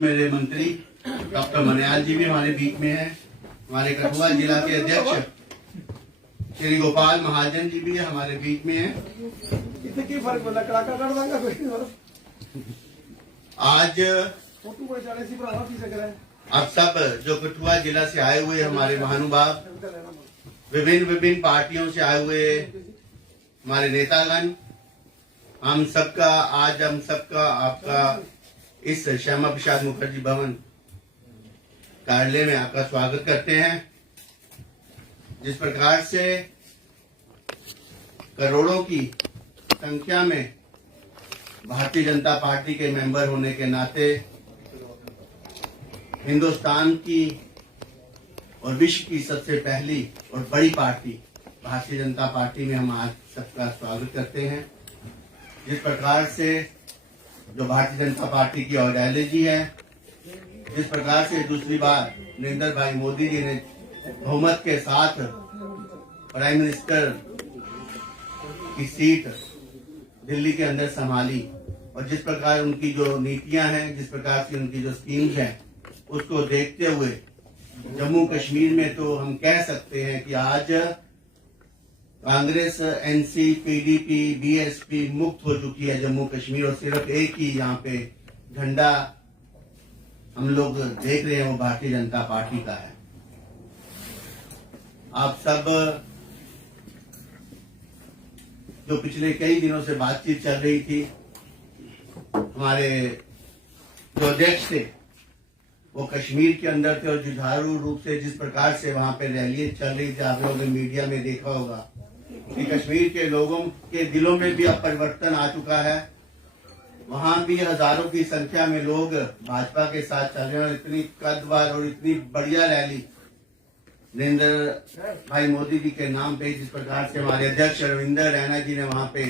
मेरे मंत्री डॉक्टर मनियाल जी भी हमारे बीच में हैं। हमारे कठुआ जिला के अध्यक्ष श्री गोपाल महाजन जी भी हमारे बीच में हैं। आज आप सब जो कठुआ जिला से आए हुए हमारे महानुभाव, विभिन्न पार्टियों से आए हुए हमारे नेतागण, हम सबका आपका इस श्यामा प्रसाद मुखर्जी भवन कार्यालय में आपका स्वागत करते हैं। जिस प्रकार से करोड़ों की संख्या में भारतीय जनता पार्टी के मेंबर होने के नाते हिंदुस्तान की और विश्व की सबसे पहली और बड़ी पार्टी भारतीय जनता पार्टी में हम आज सबका स्वागत करते हैं। जिस प्रकार से जो भारतीय जनता पार्टी की आइडियोलॉजी है, जिस प्रकार से दूसरी बार नरेंद्र भाई मोदी जी ने बहुमत के साथ प्राइम मिनिस्टर की सीट दिल्ली के अंदर संभाली और जिस प्रकार उनकी जो नीतियां हैं, जिस प्रकार से उनकी जो स्कीम्स हैं, उसको देखते हुए जम्मू कश्मीर में तो हम कह सकते हैं कि आज कांग्रेस, एनसी, पीडीपी, बीएसपी मुक्त हो चुकी है जम्मू कश्मीर और सिर्फ एक ही यहाँ पे झंडा हम लोग देख रहे हैं, वो भारतीय जनता पार्टी का है। आप सब जो पिछले कई दिनों से बातचीत चल रही थी, हमारे जो अध्यक्ष थे वो कश्मीर के अंदर थे और जुझारू रूप से जिस प्रकार से वहां पे रैलियां चल रही थी, आप लोगों ने मीडिया में देखा होगा कि कश्मीर के लोगों के दिलों में भी अब परिवर्तन आ चुका है। वहां भी हजारों की संख्या में लोग भाजपा के साथ चल रहे हैं और इतनी कदवार और इतनी बढ़िया रैली नरेंद्र भाई मोदी जी के नाम पे, जिस प्रकार से हमारे अध्यक्ष रविंदर रैना जी ने वहां पे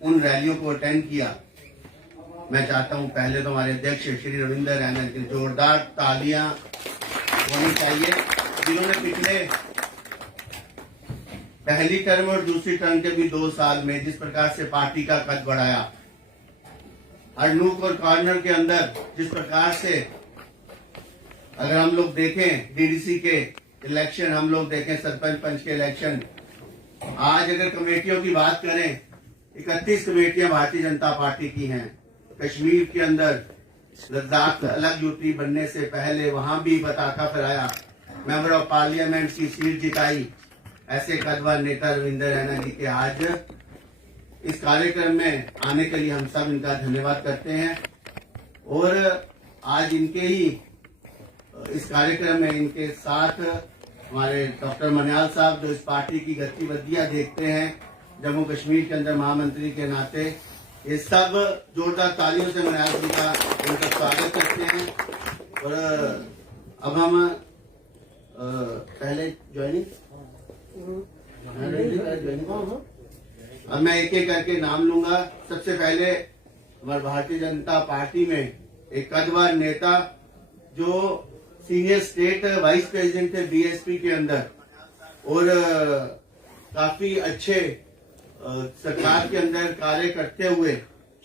उन रैलियों को अटेंड किया, मैं चाहता हूं पहले तो हमारे अध्यक्ष श्री रविंदर रैना की जोरदार तालियां होनी चाहिए, जिन्होंने पिछले पहली टर्म और दूसरी टर्म के भी 2 साल में जिस प्रकार से पार्टी का कद बढ़ाया, हर नूक और कॉर्नर के अंदर जिस प्रकार से अगर हम लोग देखें डीडीसी के इलेक्शन, हम लोग देखें सरपंच पंच के इलेक्शन, आज अगर कमेटियों की बात करें 31 कमेटियां भारतीय जनता पार्टी की हैं। कश्मीर के अंदर लद्दाख अलग यूटी बनने से पहले वहां भी बताता फिराया, मेंबर ऑफ पार्लियामेंट की सीट जिताई। ऐसे कदवा नेता रविंदर रैना जी के आज इस कार्यक्रम में आने के लिए हम सब इनका धन्यवाद करते हैं और आज इनके ही इस कार्यक्रम में इनके साथ हमारे डॉक्टर मनियाल साहब, जो इस पार्टी की गतिविधियां देखते हैं जम्मू कश्मीर के अंदर महामंत्री के नाते, ये सब जोरदार तालियों से मनियाल जी का उनका स्वागत करते हैं। और अब हम पहले ज्वाइनिंग अब मैं एक एक करके नाम लूंगा। सबसे पहले हमारे भारतीय जनता पार्टी में एक कदवार नेता जो सीनियर स्टेट वाइस प्रेसिडेंट थे बीएसपी के अंदर और काफी अच्छे सरकार के अंदर कार्य करते हुए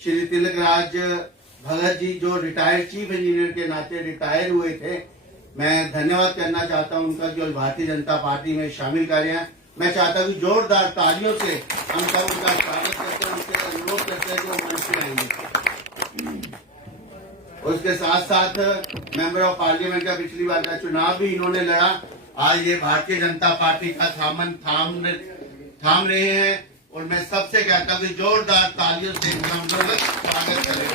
श्री तिलक राज भगत जी, जो रिटायर्ड चीफ इंजीनियर के नाते रिटायर हुए थे, मैं धन्यवाद करना चाहता हूं उनका जो भारतीय जनता पार्टी में शामिल कर रहे हैं। मैं चाहता हूं जोरदार तालियों से हम सब उनका स्वागत करते हैं, उनसे अनुरोध करते हैं कि वो मंच पे आएंगे। उसके साथ साथ मेंबर ऑफ पार्लियामेंट का पिछली बार का चुनाव भी इन्होंने लड़ा, आज ये भारतीय जनता पार्टी का थाम रहे हैं और मैं सबसे कहता हूँ कि जोरदार तालियों से हम लोग स्वागत करें।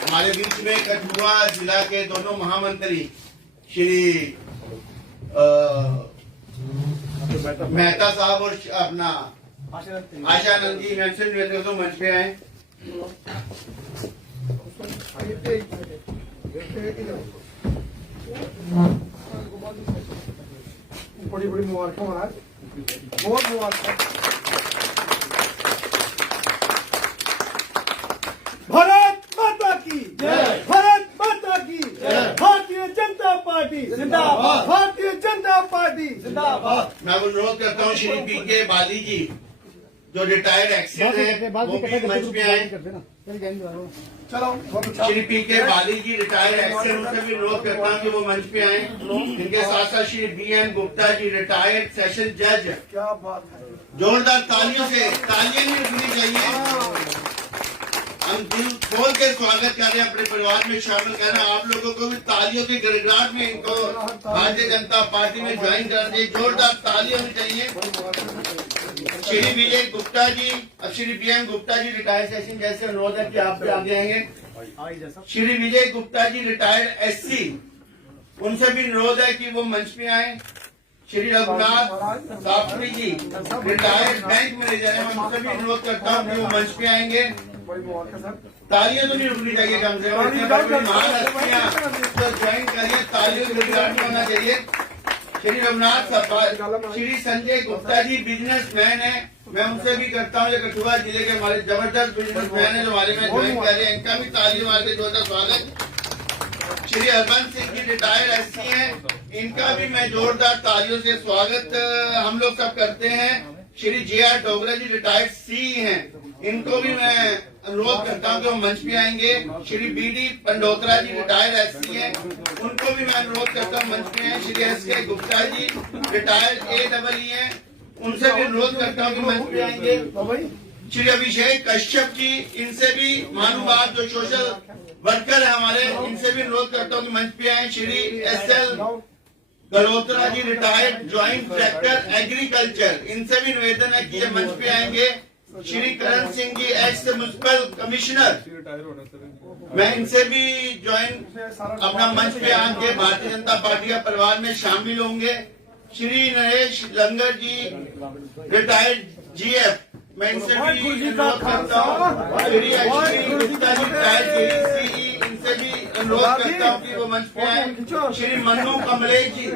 हमारे बीच में कठुआ जिला के दोनों महामंत्री श्री मेहता साहब और अपना आशानंद जी मेंशन तो मंच पे आए। बड़ी बड़ी मुबारक महाराज, बहुत मुबारक। भारत माता की जय, भारत माता की जय, भारतीय जनता पार्टी जिंदाबाद, भारतीय जनता पार्टी जिंदाबाद। मैं अनुरोध करता हूँ श्री पी के बाली जी, जो रिटायर्ड एक्सेल है वो भी मंच पे आए। चलो बहुत अच्छा। श्री पी के बाली जी रिटायर्ड एक्सेल, उनसे भी अनुरोध करता हूँ कि वो मंच पे आए। इनके साथ साथ Shri BN Gupta ji retired session जज। क्या बात है। जोरदार तालियों से, तालियां नहीं रुकनी चाहिए। हम दिल खोल के स्वागत कर रहे हैं, अपने परिवार में शामिल कर रहे हैं। आप लोगों को भी तालियों की गड़गड़ाहट में इनको भारतीय जनता पार्टी में ज्वाइन कर दिए। जोरदार तालियां होनी चाहिए। श्री विजय गुप्ता जी, अब Shri BN Gupta ji retired session जैसे अनुरोध है कि आप भी आगे आएंगे। श्री विजय गुप्ता जी रिटायर्ड SC, उनसे भी अनुरोध है कि वो मंच पे आए। श्री रघुनाथ साफरी जी रिटायर्ड बैंक मैनेजर है, उनसे भी अनुरोध करता हूँ कि वो मंच पे आएंगे। तालियां तो नहीं रुकनी चाहिए, कम से कम महान हस्तियां तो ज्वाइन करिए, तालियों की गड़गड़ाहट में होना चाहिए। श्री रघुनाथ श्री संजय गुप्ता जी बिजनेसमैन है, मैं उनसे भी करता हूँ, ये कठुआ जिले के हमारे जबरदस्त बिजनेसमैन है जो हमारे में ज्वाइन कर रहे हैं, इनका भी तालियों मार के जोरदार स्वागत। श्री हरबंस सिंह जी रिटायर्ड SC हैं, इनका भी मैं जोरदार तालियों से स्वागत हम लोग सब करते हैं। श्री JR डोगरा जी रिटायर्ड CE हैं, इनको भी मैं अनुरोध करता हूँ कि वो मंच पे आएंगे। श्री BD पंडोत्रा जी रिटायर्ड SC हैं, उनको भी मैं अनुरोध करता हूँ मंच पे आए। Shri SK Gupta ji retired AEE हैं, उनसे भी अनुरोध करता हूँ कि मंच पे आएंगे। श्री अभिषेक कश्यप जी, इनसे भी महानुभाव जो सोशल वर्कर है हमारे, इनसे भी अनुरोध करता हूँ कि मंच पे आए। श्री SL गल्होत्रा जी रिटायर्ड ज्वाइंट डायरेक्टर एग्रीकल्चर, इनसे भी निवेदन है कि ये मंच पे आएंगे। Shri Karan Singh ji x municipal commissioner, मैं इनसे भी ज्वाइन अपना मंच पे आके भारतीय जनता पार्टी का परिवार में शामिल होंगे। श्री नरेश लंगर जी रिटायर्ड GF, मैं इनसे भी अनुरोध करता हूँ। श्री अश्विनी गुप्ता जी रिटायर्ड CE, इनसे भी अनुरोध करता हूँ कि वो मंच पे आए। श्री मनु कमलेश जी,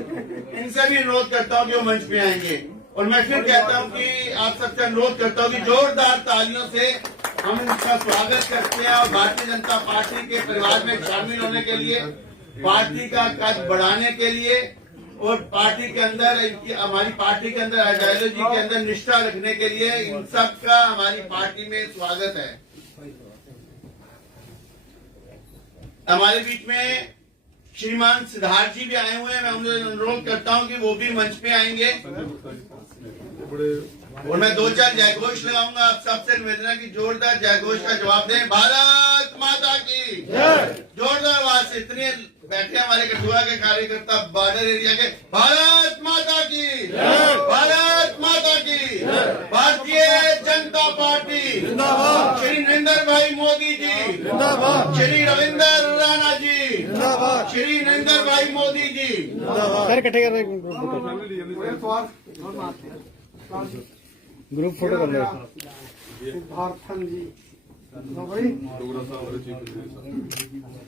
इनसे भी अनुरोध करता हूँ कि वो मंच पे आएंगे। और मैं फिर कहता हूँ कि आप सबसे अनुरोध करता हूँ कि जोरदार तालियों से हम इनका स्वागत करते हैं और भारतीय जनता पार्टी के परिवार में शामिल होने के लिए, पार्टी का कद बढ़ाने के लिए और पार्टी के अंदर हमारी पार्टी के अंदर आइडियोलॉजी के अंदर निष्ठा रखने के लिए इन सबका हमारी पार्टी में स्वागत है। हमारे बीच में श्रीमान सिद्धार्थ जी भी आए हुए हैं, मैं उन्हें अनुरोध करता हूं कि वो भी मंच पे आएंगे और मैं 2-4 जयघोष लगाऊंगा। आप सबसे निवेदन है कि जोरदार जयघोष का जवाब दें। भारत माता की जोरदार आवाज से, इतने बैठे हमारे कठुआ के कार्यकर्ता बॉर्डर एरिया के, भारत माता की, भारत माता की, भारतीय जनता पार्टी जिंदाबाद। श्री नरेंद्र भाई मोदी जी जिंदाबाद, श्री रविंद्र राणा जी जिंदाबाद, श्री नरेंद्र भाई मोदी जी जिंदाबाद। इकट्ठे कर रहे ग्रुप फोटो कर ले। सिद्धार्थन जी भाई,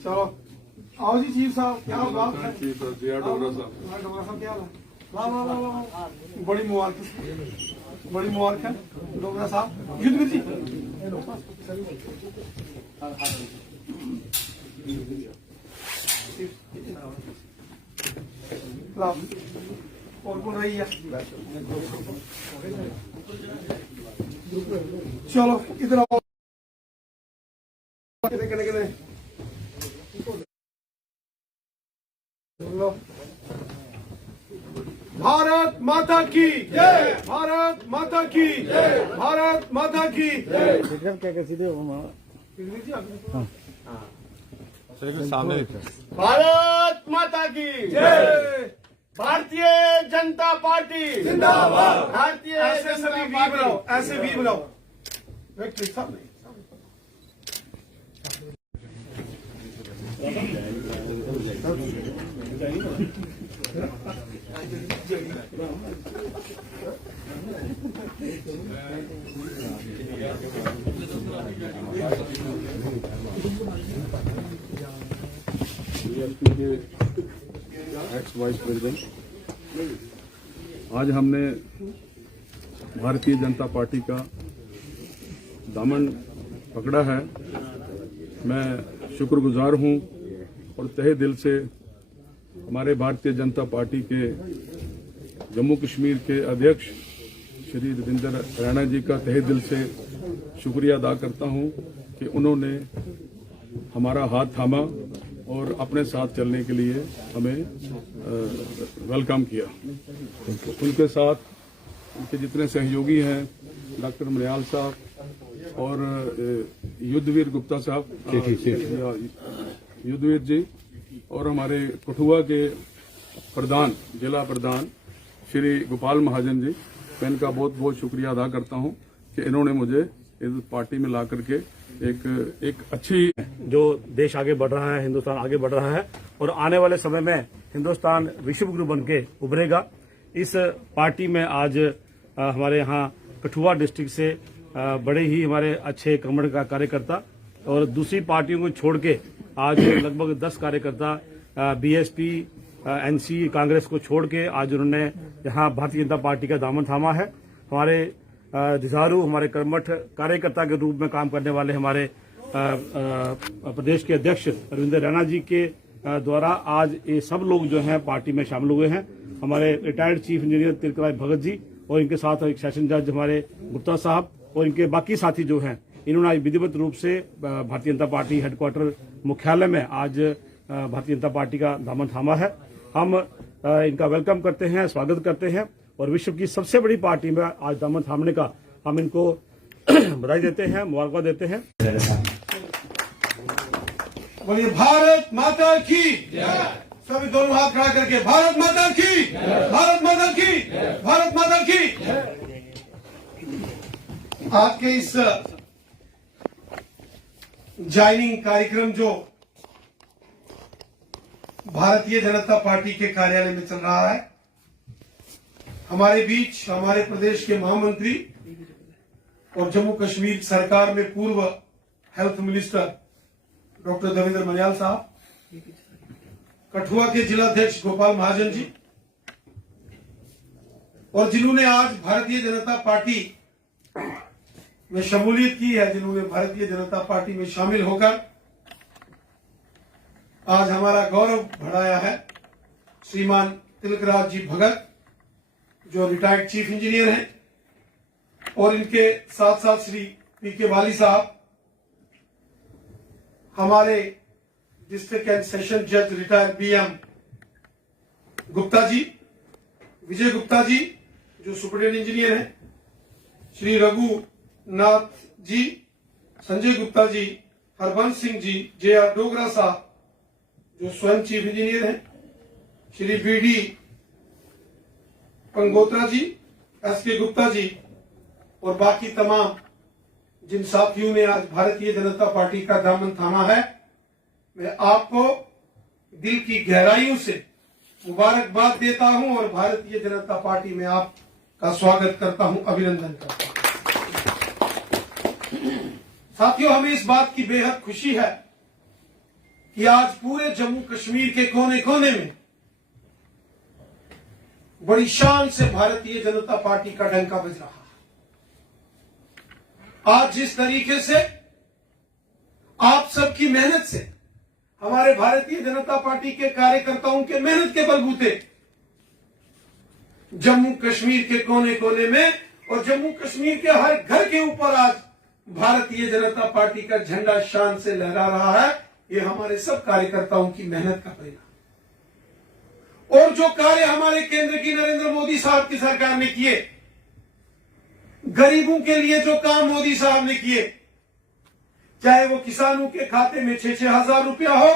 चलो आओ जी चीफ साहब, क्या बात है। डोगरा साहब क्या हाल है? वाह वाह वाह वाह, बड़ी मुबारक, बड़ी मुबारक है डोगरा साहब। युद्ध जी और कौन रही है? चलो इधर आओ। भारत माता की जय, भारत माता की जय, भारत माता की जय। क्या सीधे सामने भारत माता की जय, भारतीय जनता पार्टी जिंदाबाद। भारतीय ऐसे सभी वी बनाओ, ऐसे वी बनाओ। सब नहीं एक्स वाइस प्रेसिडेंट, आज हमने भारतीय जनता पार्टी का दामन पकड़ा है। मैं शुक्रगुजार हूं और तहे दिल से हमारे भारतीय जनता पार्टी के जम्मू कश्मीर के अध्यक्ष श्री रविंद्र रैना जी का तहे दिल से शुक्रिया अदा करता हूं कि उन्होंने हमारा हाथ थामा और अपने साथ चलने के लिए हमें वेलकम किया। उनके साथ उनके जितने सहयोगी हैं, डॉक्टर मनियाल साहब और युद्धवीर गुप्ता साहब, युद्धवीर जी, और हमारे कठुआ के प्रधान, जिला प्रधान श्री गोपाल महाजन जी, मैं इनका बहुत बहुत शुक्रिया अदा करता हूं कि इन्होंने मुझे इस पार्टी में ला करके एक अच्छी, जो देश आगे बढ़ रहा है, हिंदुस्तान आगे बढ़ रहा है और आने वाले समय में हिंदुस्तान विश्व गुरु बन के उभरेगा। इस पार्टी में आज हमारे यहाँ कठुआ डिस्ट्रिक्ट से बड़े ही हमारे अच्छे कमर का कार्यकर्ता और दूसरी पार्टियों को छोड़ के आज लगभग 10 कार्यकर्ता बीएसपी, एनसी, कांग्रेस को छोड़ के आज उन्होंने यहाँ भारतीय जनता पार्टी का दामन थामा है। हमारे जुझारू, हमारे कर्मठ कार्यकर्ता के रूप में काम करने वाले हमारे प्रदेश के अध्यक्ष रविंद्र रैना जी के द्वारा आज ये सब लोग जो हैं पार्टी में शामिल हुए हैं। हमारे retired chief engineer Tilakraj Bhagat ji और इनके साथ एक सेशन जज हमारे गुप्ता साहब और इनके बाकी साथी जो हैं, इन्होंने आज विधिवत रूप से भारतीय जनता पार्टी हेडक्वार्टर मुख्यालय में आज भारतीय जनता पार्टी का दामन थामा है। हम इनका वेलकम करते हैं, स्वागत करते हैं और विश्व की सबसे बड़ी पार्टी में आज दामन थामने का हम इनको बधाई देते हैं, मुबारकबाद देते हैं। बोलिए भारत माता की सभी दोनों हाथ खड़ा करके भारत माता की, भारत माता की, भारत माता की। आज के इस ज्वाइनिंग कार्यक्रम जो भारतीय जनता पार्टी के कार्यालय में चल रहा है, हमारे बीच हमारे प्रदेश के महामंत्री और जम्मू कश्मीर सरकार में पूर्व health minister doctor Devendra Maniyal साहब, कठुआ के जिलाध्यक्ष गोपाल महाजन जी और जिन्होंने आज भारतीय जनता पार्टी में शमूलियत की है, जिन्होंने भारतीय जनता पार्टी में शामिल होकर आज हमारा गौरव बढ़ाया है, श्रीमान तिलकराज जी भगत जो रिटायर्ड चीफ इंजीनियर हैं और इनके साथ साथ श्री पीके वाली साहब, हमारे डिस्ट्रिक्ट एंड सेशन जज रिटायर्ड बीएम गुप्ता जी, विजय गुप्ता जी जो सुपरिटेंडेंट इंजीनियर हैं, श्री रघुनाथ जी, संजय गुप्ता जी, हरबंस सिंह जी, जे.आर. डोगरा साहब जो स्वयं चीफ इंजीनियर हैं, श्री बी.डी. पंगोत्रा जी, एस.के. गुप्ता जी और बाकी तमाम जिन साथियों ने आज भारतीय जनता पार्टी का दामन थामा है, मैं आपको दिल की गहराइयों से मुबारकबाद देता हूं और भारतीय जनता पार्टी में आपका स्वागत करता हूं, अभिनंदन करता हूं। साथियों, हमें इस बात की बेहद खुशी है कि आज पूरे जम्मू कश्मीर के कोने कोने में बड़ी शान से भारतीय जनता पार्टी का डंका बज रहा है। आज जिस तरीके से आप सबकी मेहनत से, हमारे भारतीय जनता पार्टी के कार्यकर्ताओं के मेहनत के बलबूते जम्मू कश्मीर के कोने कोने में और जम्मू कश्मीर के हर घर के ऊपर आज भारतीय जनता पार्टी का झंडा शान से लहरा रहा है, ये हमारे सब कार्यकर्ताओं की मेहनत का परिणाम। और जो कार्य हमारे केंद्र की नरेंद्र मोदी साहब की सरकार ने किए, गरीबों के लिए जो काम मोदी साहब ने किए, चाहे वो किसानों के खाते में 6-6 हजार रुपया हो,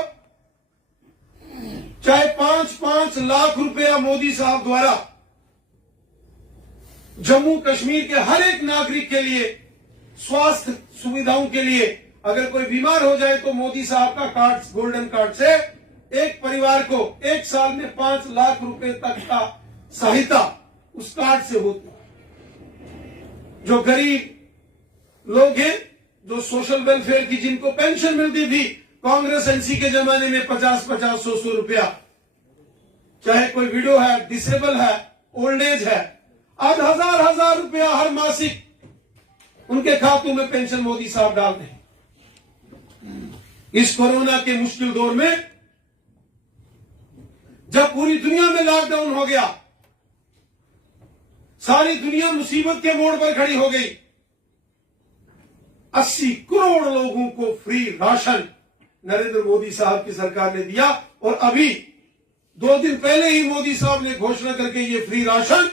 चाहे 5-5 लाख रुपया मोदी साहब द्वारा जम्मू कश्मीर के हर एक नागरिक के लिए स्वास्थ्य सुविधाओं के लिए, अगर कोई बीमार हो जाए तो मोदी साहब का कार्ड, गोल्डन कार्ड से एक परिवार को एक साल में 5 लाख रुपए तक का सहायता उस कार्ड से होती। जो गरीब लोग हैं, जो सोशल वेलफेयर की जिनको पेंशन मिलती थी कांग्रेस एनसी के जमाने में 50-50, 100-100 रुपया, चाहे कोई विडो है, डिसेबल है, ओल्ड एज है, आज हजार रुपया हर मासिक उनके खातों में पेंशन मोदी साहब डालते हैं। इस कोरोना के मुश्किल दौर में जब पूरी दुनिया में लॉकडाउन हो गया, सारी दुनिया मुसीबत के मोड़ पर खड़ी हो गई। 80 करोड़ लोगों को फ्री राशन नरेंद्र मोदी साहब की सरकार ने दिया, और अभी 2 दिन पहले ही मोदी साहब ने घोषणा करके ये फ्री राशन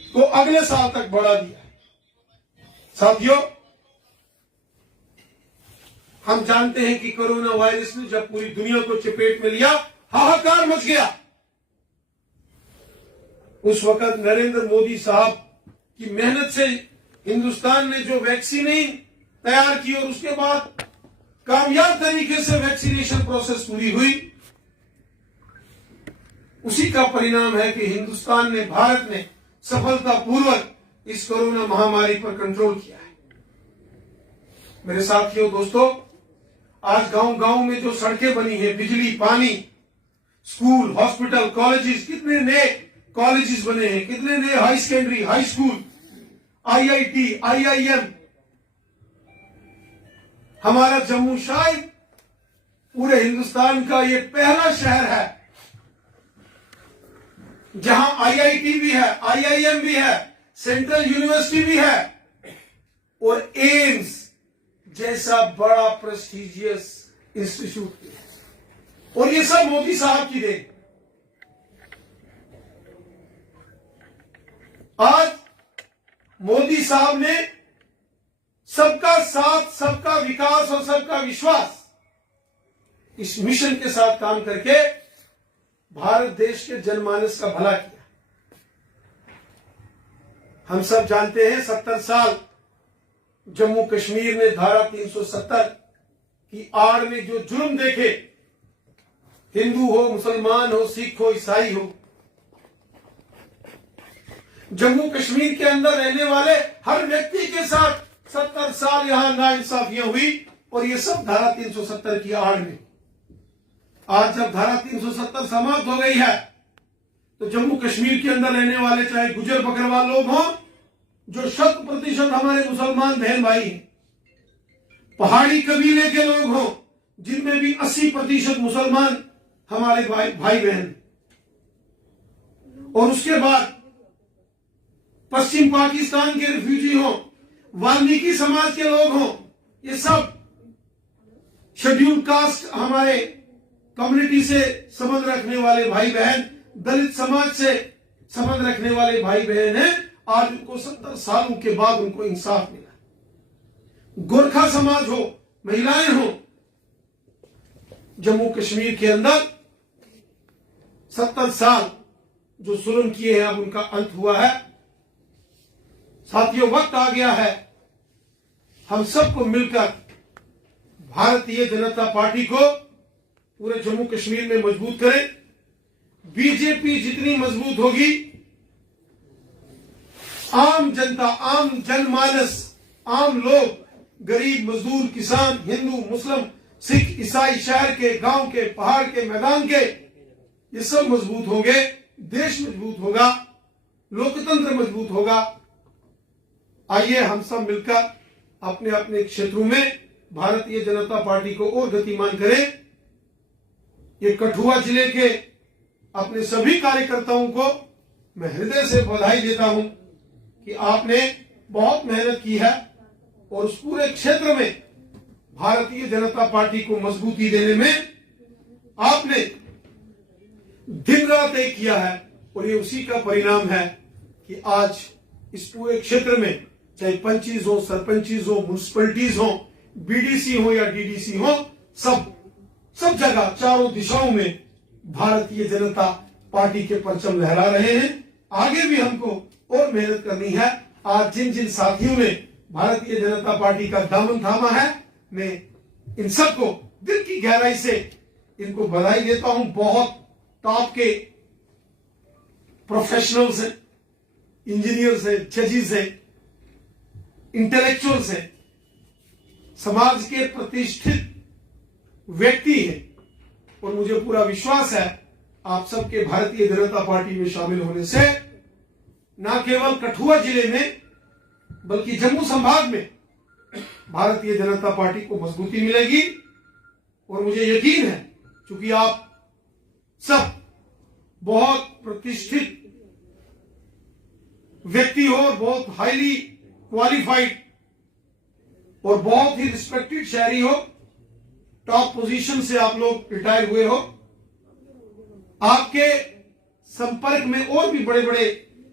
को अगले साल तक बढ़ा दिया। साथियों, हम जानते हैं कि कोरोना वायरस ने जब पूरी दुनिया को चपेट में लिया, हाहाकार मच गया। उस वक्त नरेंद्र मोदी साहब की मेहनत से हिंदुस्तान ने जो वैक्सीन तैयार की और उसके बाद कामयाब तरीके से वैक्सीनेशन प्रोसेस पूरी हुई, उसी का परिणाम है कि हिंदुस्तान ने, भारत ने सफलतापूर्वक इस कोरोना महामारी पर कंट्रोल किया है। मेरे साथियों, दोस्तों, आज गांव-गांव में जो सड़कें बनी हैं, बिजली, पानी, स्कूल, हॉस्पिटल, कॉलेजेस, कितने नए कॉलेजेस बने हैं, कितने नए high secondary, high school, IIT, IIM। हमारा जम्मू शायद पूरे हिंदुस्तान का ये पहला शहर है जहां IIT भी है, IIM भी है, सेंट्रल यूनिवर्सिटी भी है और एम्स जैसा बड़ा प्रेस्टिजियस इंस्टीट्यूट भी है। और ये सब मोदी साहब की देन। आज मोदी साहब ने सबका साथ, सबका विकास और सबका विश्वास इस मिशन के साथ काम करके भारत देश के जनमानस का भला किया। हम सब जानते हैं 70 साल जम्मू कश्मीर ने धारा 370 की आड़ में जो जुर्म देखे, हिंदू हो, मुसलमान हो, सिख हो, ईसाई हो, जम्मू कश्मीर के अंदर रहने वाले हर व्यक्ति के साथ 70 साल यहां नाइंसाफियां हुई, और ये सब धारा 370 की आड़ में। आज जब धारा 370 समाप्त हो गई है, तो जम्मू कश्मीर के अंदर रहने वाले चाहे गुजर बकरवाल लोग हों, जो 100% हमारे मुसलमान बहन भाई हैं, पहाड़ी कबीले के लोग हों, जिनमें भी 80% मुसलमान हमारे भाई बहन, और उसके बाद पश्चिम पाकिस्तान के रिफ्यूजी हों, वाल्मीकि समाज के लोग हों, ये सब शेड्यूल कास्ट हमारे कम्युनिटी से संबंध रखने वाले भाई बहन, दलित समाज से संबंध रखने वाले भाई बहन हैं। आज उनको 70 सालों के बाद उनको इंसाफ मिला। गोरखा समाज हो, महिलाएं हो, जम्मू कश्मीर के अंदर 70 साल जो जुल्म किए हैं, अब उनका अंत हुआ है। साथियों, वक्त आ गया है हम सबको मिलकर भारतीय जनता पार्टी को पूरे जम्मू कश्मीर में मजबूत करें। बीजेपी जितनी मजबूत होगी, आम जनता, आम जनमानस, आम लोग, गरीब, मजदूर, किसान, हिंदू, मुस्लिम, सिख, ईसाई, शहर के, गांव के, पहाड़ के, मैदान के, ये सब मजबूत होंगे, देश मजबूत होगा, लोकतंत्र मजबूत होगा। आइए हम सब मिलकर अपने अपने क्षेत्रों में भारतीय जनता पार्टी को और गतिमान करें। ये कठुआ जिले के अपने सभी कार्यकर्ताओं को मैं हृदय से बधाई देता हूं कि आपने बहुत मेहनत की है और उस पूरे क्षेत्र में भारतीय जनता पार्टी को मजबूती देने में आपने दिन रात एक किया है, और ये उसी का परिणाम है कि आज इस पूरे क्षेत्र में चाहे पंचीज हो, सरपंचीज हो, म्युनिसिपलिटीज हो, बीडीसी हो या डीडीसी हो, सब जगह चारों दिशाओं में भारतीय जनता पार्टी के परचम लहरा रहे हैं। आगे भी हमको और मेहनत करनी है। आज जिन जिन साथियों ने भारतीय जनता पार्टी का दामन थामा है, मैं इन सबको दिल की गहराई से इनको बधाई देता हूं। बहुत टॉप के प्रोफेशनल्स हैं, इंजीनियर्स हैं, जजेस हैं, इंटेलेक्चुअल्स हैं, समाज के प्रतिष्ठित व्यक्ति हैं, और मुझे पूरा विश्वास है आप सबके भारतीय जनता पार्टी में शामिल होने से न केवल कठुआ जिले में बल्कि जम्मू संभाग में भारतीय जनता पार्टी को मजबूती मिलेगी। और मुझे यकीन है, क्योंकि आप सब बहुत प्रतिष्ठित व्यक्ति हो, बहुत हाईली क्वालिफाइड और बहुत ही रिस्पेक्टेड शहरी हो, टॉप पोजीशन से आप लोग रिटायर हुए हो, आपके संपर्क में और भी बड़े बड़े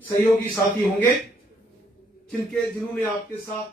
सहयोगी साथी होंगे जिन्होंने आपके साथ